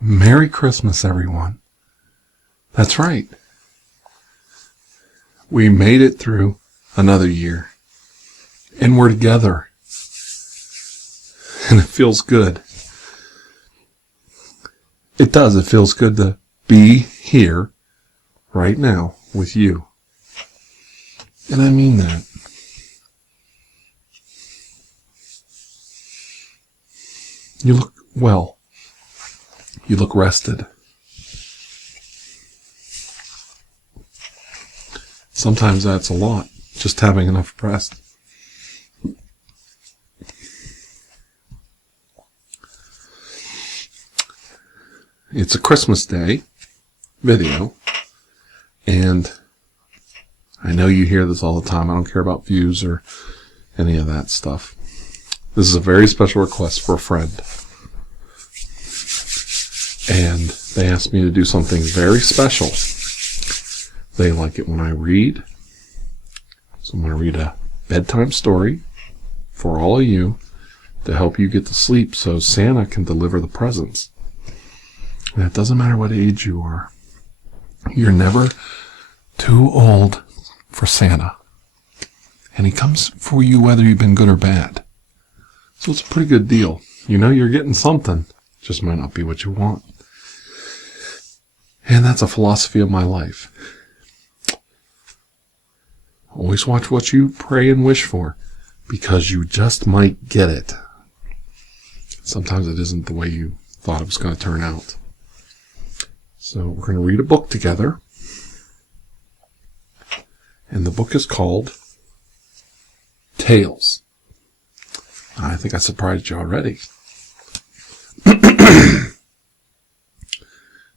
Merry Christmas, everyone. That's right. We made it through another year. And we're together. And it feels good. It does. It feels good to be here right now with you. And I mean that. You look well. You look rested. Sometimes that's a lot, just having enough rest. It's a Christmas Day video, and I know you hear this all the time. I don't care about views or any of that stuff. This is a very special request for a friend. And they asked me to do something very special. They like it when I read. So I'm going to read a bedtime story for all of you to help you get to sleep so Santa can deliver the presents. And it doesn't matter what age you are. You're never too old for Santa. And he comes for you whether you've been good or bad. So it's a pretty good deal. You know you're getting something. Just might not be what you want. And that's a philosophy of my life. Always watch what you pray and wish for, because you just might get it. Sometimes it isn't the way you thought it was going to turn out. So we're going to read a book together. And the book is called Tales. I think I surprised you already.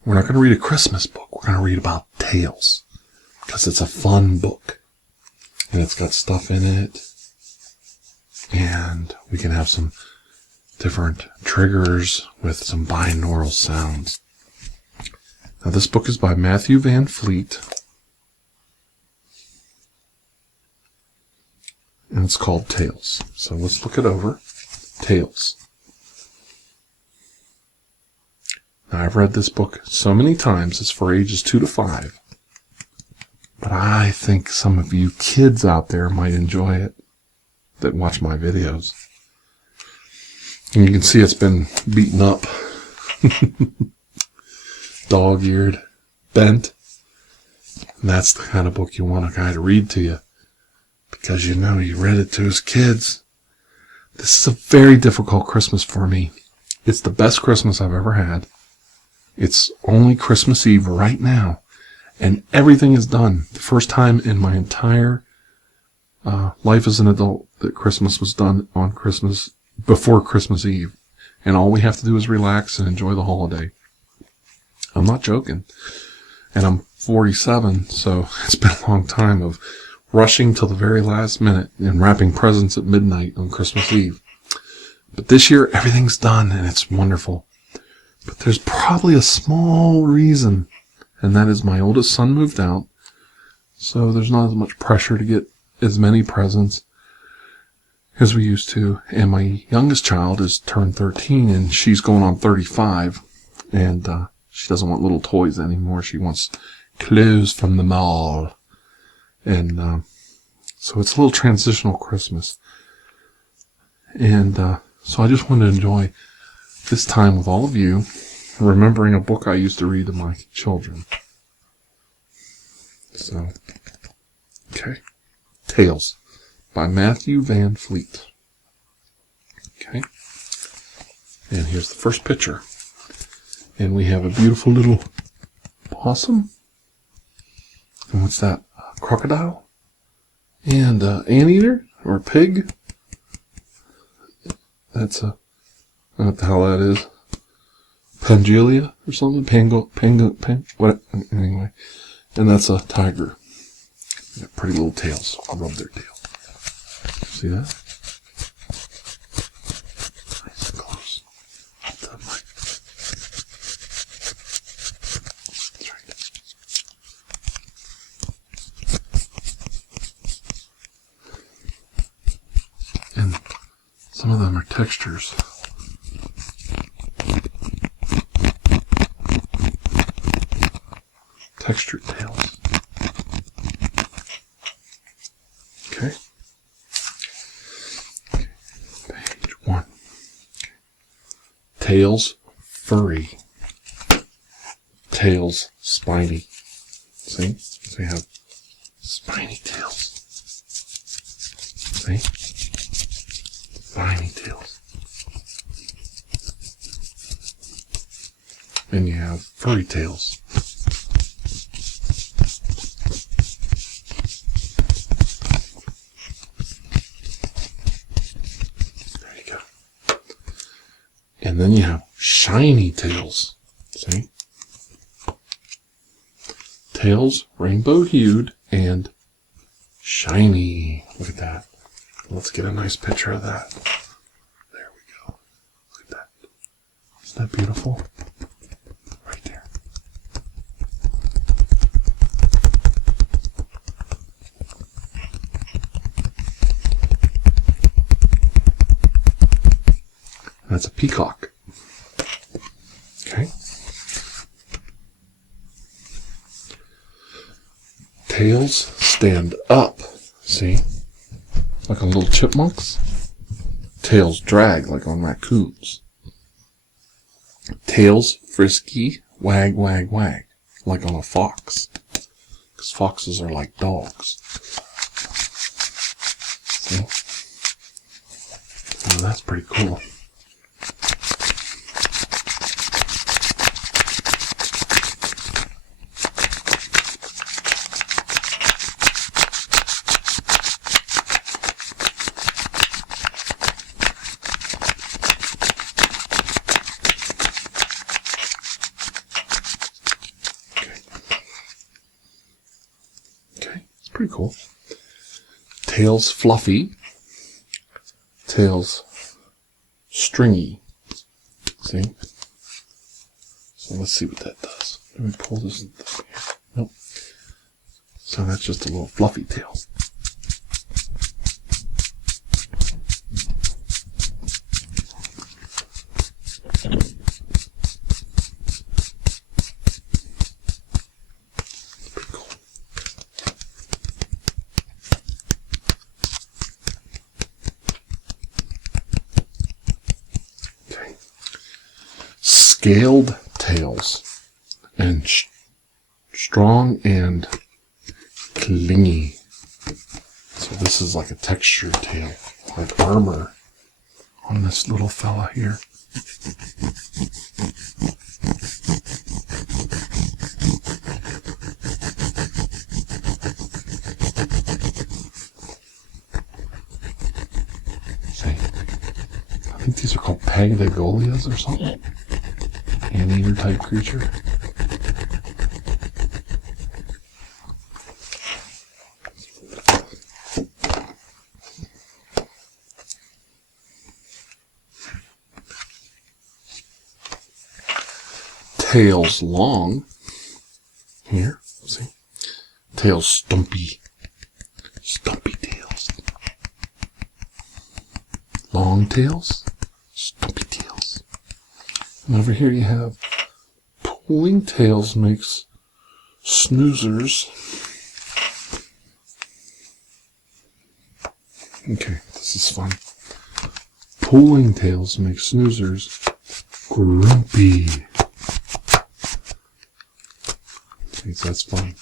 We're not going to read a Christmas book. We're going to read about tales. Because it's a fun book. And it's got stuff in it. And we can have some different triggers with some binaural sounds. Now this book is by Matthew Van Fleet. And it's called Tales. So let's look it over. Tales. Now, I've read this book so many times. It's for ages 2 to 5. But I think some of you kids out there might enjoy it that watch my videos. And you can see it's been beaten up. Dog-eared. Bent. And that's the kind of book you want a guy to read to you. Because you know he read it to his kids. This is a very difficult Christmas for me. It's the best Christmas I've ever had. It's only Christmas Eve right now. And everything is done. The first time in my entire life as an adult that Christmas was done on Christmas, before Christmas Eve. And all we have to do is relax and enjoy the holiday. I'm not joking. And I'm 47, so it's been a long time of rushing till the very last minute and wrapping presents at midnight on Christmas Eve. But this year, everything's done, and it's wonderful. But there's probably a small reason, and that is my oldest son moved out, so there's not as much pressure to get as many presents as we used to. And my youngest child is turned 13, and she's going on 35, and she doesn't want little toys anymore. She wants clothes from the mall. And so it's a little transitional Christmas. And so I just want to enjoy this time with all of you, remembering a book I used to read to my children. So, okay. Tales by Matthew Van Fleet. Okay. And here's the first picture. And we have a beautiful little possum. And what's that? A crocodile? And an anteater? Or a pig? That's a... I don't know what the hell that is. Pangelia or something? What? Anyway. And that's a tiger. They got pretty little tails. I'll rub their tail. See that? Nice and close. That's right. And some of them are textures. Tails, furry. Tails, spiny. See? So we have spiny tails. See? Spiny tails. And you have furry tails. There you go. And then you have shiny tails. See? Tails, rainbow hued and shiny. Look at that. Let's get a nice picture of that. There we go. Look at that. Isn't that beautiful? Right there. That's a peacock. Okay. Tails stand up. See? Like on little chipmunks. Tails drag like on raccoons. Tails frisky, wag, wag, wag. Like on a fox. Because foxes are like dogs. See? Oh, that's pretty cool. Pretty cool. Tails fluffy. Tails stringy. See? So let's see what that does. Let me pull this here. Nope. So that's just a little fluffy tail. Scaled tails and strong and clingy. So this is like a textured tail, like armor on this little fella here. See, I think these are called pagdigolias or something. Anteater type creature. Tails long. Here, see? Tails stumpy. Stumpy tails. Long tails. Stumpy tails. And over here you have pulling tails makes snoozers. Okay, this is fun. Pulling tails make snoozers grumpy. See, that's fun.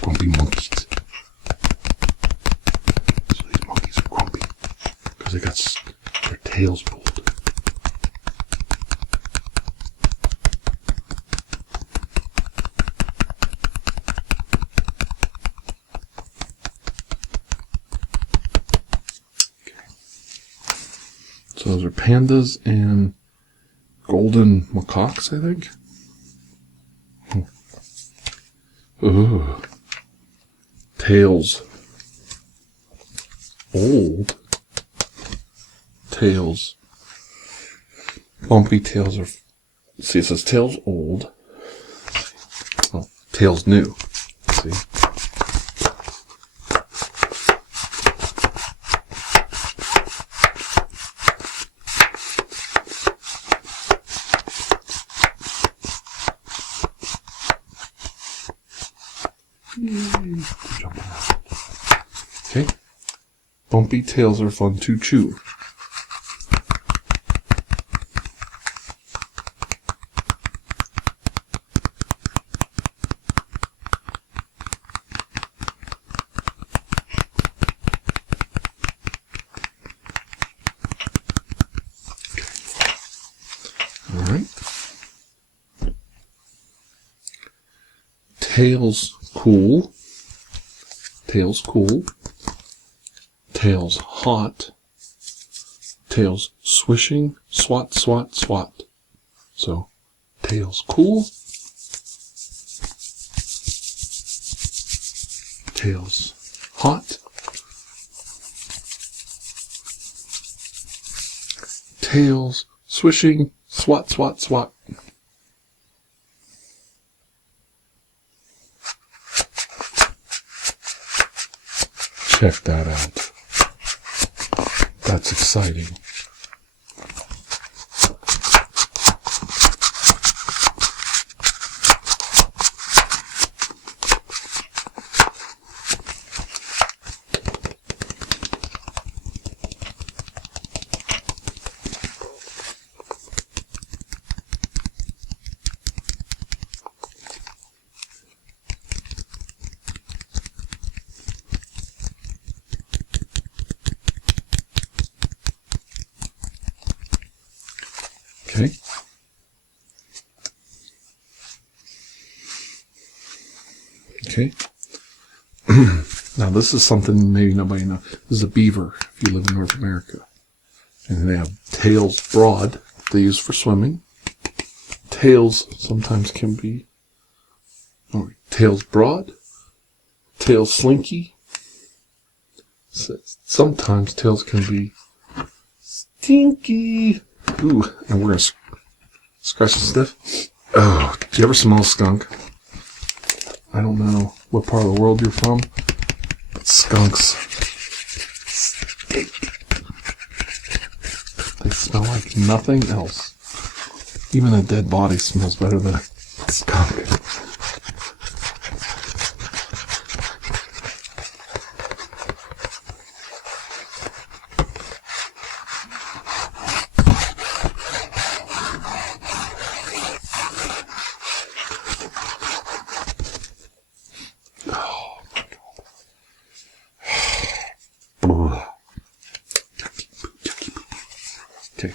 Grumpy monkeys. So these monkeys are grumpy because they got their tails pulled. So those are pandas and golden macaques, I think. Ooh. Tails. Old. Tails. Bumpy tails are... See, it says tails old. Oh, tails new. See? Yay. Jump around. Okay. Bumpy tails are fun to chew. All right. Tails cool. Tails cool. Tails hot. Tails swishing. Swat, swat, swat. So, tails cool. Tails hot. Tails swishing. Swat, swat, swat. Check that out. That's exciting. Okay. Okay. Now this is something maybe nobody knows. This is a beaver if you live in North America. And they have tails broad they use for swimming. Tails sometimes can be tails broad, tails slinky. Sometimes tails can be stinky. Ooh, and we're going to scratch the stiff. Oh, do you ever smell skunk? I don't know what part of the world you're from, but skunks stink. They smell like nothing else. Even a dead body smells better than a skunk. Okay.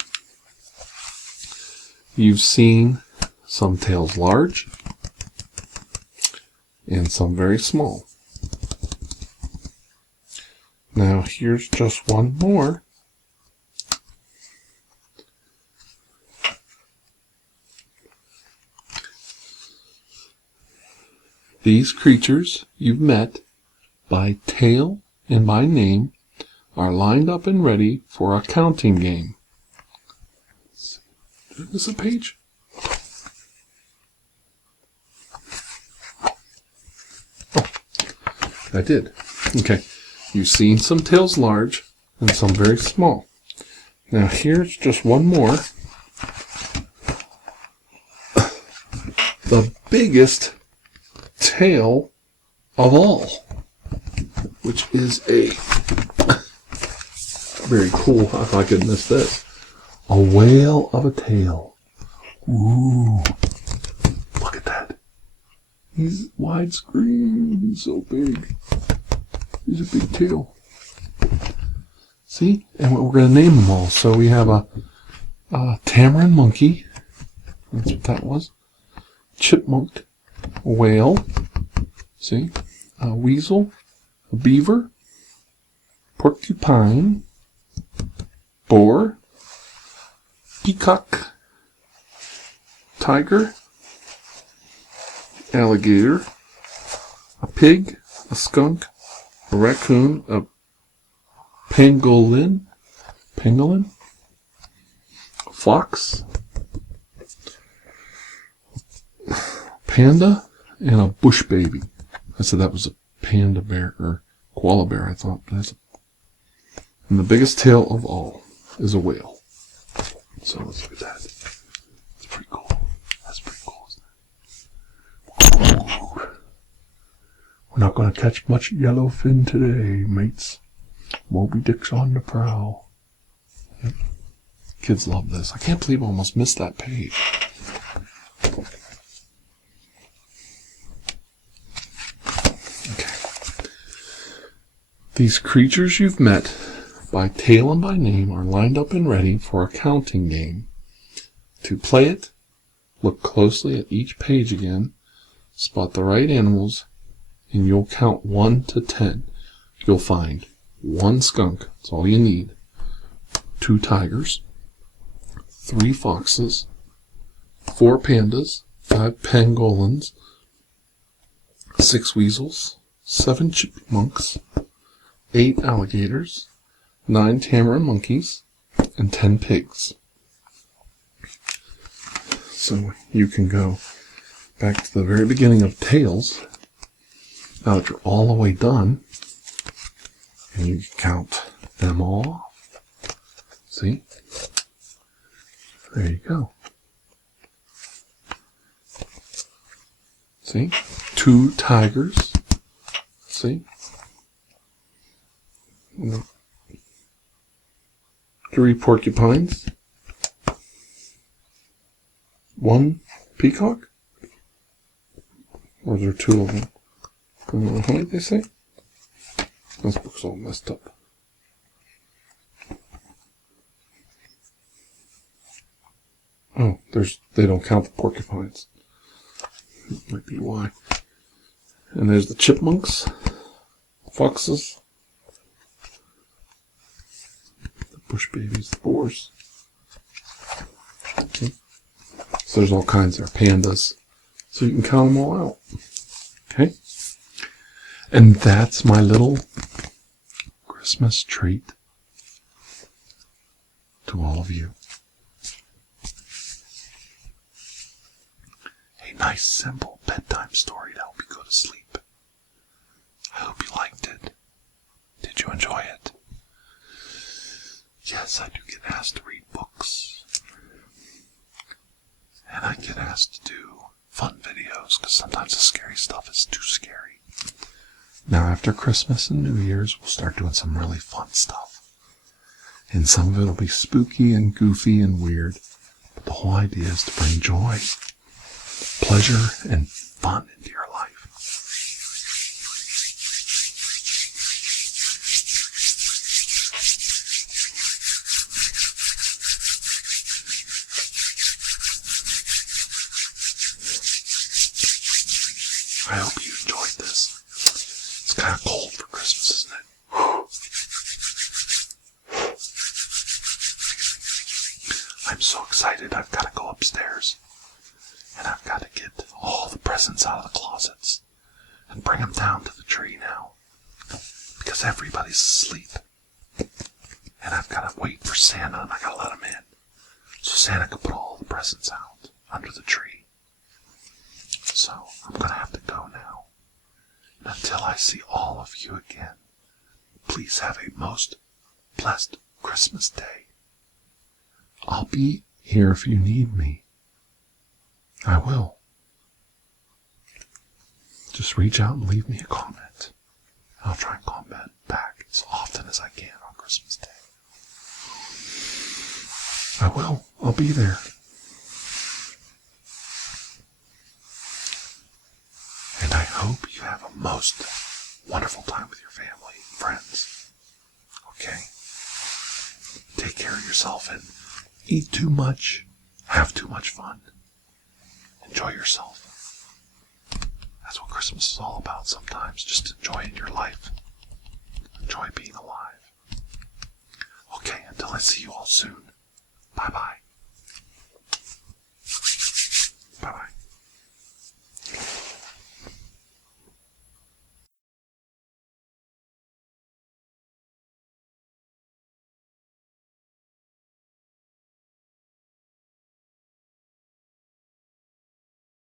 You've seen some tails large and some very small. Now here's just one more. These creatures you've met by tail and by name are lined up and ready for a counting game. Did I miss a page? Oh, I did. Okay. You've seen some tails large and some very small. Now here's just one more. The biggest tail of all, which is a very cool, if I could miss this, a whale of a tail. Ooh, look at that. He's widescreen. He's so big. He's a big tail. See? And we're going to name them all. So we have a tamarin monkey. That's what that was. Chipmunk. A whale. See? A weasel. A beaver. Porcupine. Boar. Peacock. Tiger. Alligator. A pig. A skunk. A raccoon. A pangolin. Pangolin. A fox. Panda. And a bush baby. I said that was a panda bear or koala bear, I thought. And the biggest tail of all is a whale. So let's look at that. It's pretty cool. That's pretty cool, isn't it? We're not going to catch much yellowfin today, mates. Moby Dick's on the prowl. Yep. Kids love this. I can't believe I almost missed that page. Okay. These creatures you've met by tail and by name are lined up and ready for a counting game. To play it, look closely at each page again, spot the right animals, and you'll count 1 to 10. You'll find 1 skunk, that's all you need, 2 tigers, 3 foxes, 4 pandas, 5 pangolins, 6 weasels, 7 chipmunks, 8 alligators, 9 tamarin monkeys, and 10 pigs. So you can go back to the very beginning of Tales, now that you're all the way done, and you can count them all. See? There you go. See? 2 tigers. See? 3 porcupines. 1 peacock? Or is there 2 of them? How many did they say? This book's all messed up. Oh, they don't count the porcupines. Might be why. And there's the chipmunks, foxes, the bush babies, the boars. Okay. So there's all kinds there, pandas. So you can count them all out. Okay? And that's my little Christmas treat to all of you. A nice, simple bedtime story to help you go to sleep. I hope you liked it. Did you enjoy it? Yes, I do get asked to read books. And I get asked to do fun videos because sometimes the scary stuff is too scary. Now, after Christmas and New Year's, we'll start doing some really fun stuff. And some of it will be spooky and goofy and weird. But the whole idea is to bring joy, pleasure, and fun into your life. I hope you enjoyed this. It's kind of cold for Christmas, isn't it? I'm so excited. I've got to go upstairs. And I've got to get all the presents out of the closets and bring them down to the tree now. Because everybody's asleep. And I've got to wait for Santa, and I got to let him in. So Santa can put all the presents out under the tree. So I'm going to have to go now. And until I see all of you again, please have a most blessed Christmas day. I'll be here if you need me. I will. Just reach out and leave me a comment. I'll try and comment back as often as I can on Christmas Day. I will. I'll be there. And I hope you have a most wonderful time with your family and friends. Okay? Take care of yourself and eat too much, have too much fun. Enjoy yourself. That's what Christmas is all about sometimes, just enjoying your life. Enjoy being alive. Okay, until I see you all soon. Bye-bye.